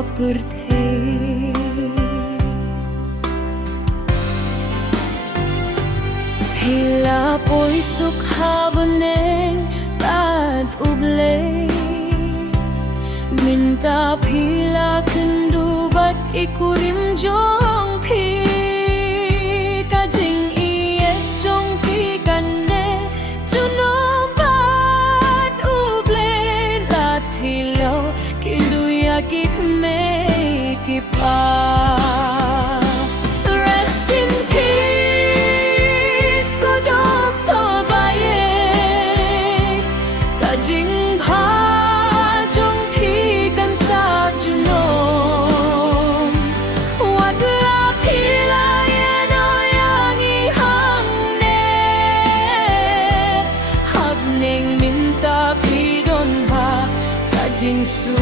kaperte Pila po'y sukhabaneng tad ublay Minta pila kendubat ikurim jong pi Kajing iye jong pi kane Junombat ublay Lat pila kinduya kip me kipa Jinsu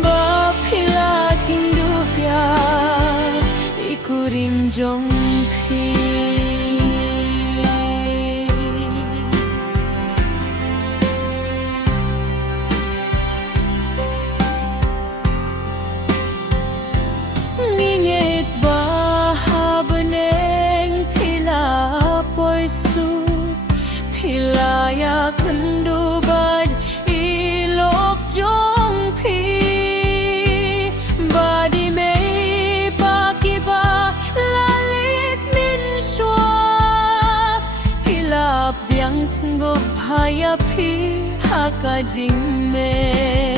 ba pila kinduhya ikurim jong pi ngingit ba habaneng pila poisu Pilaya kendubad ilok jong pi Badi mei pakiba lalit min shua Kilap diang senggop haya pi haka jing me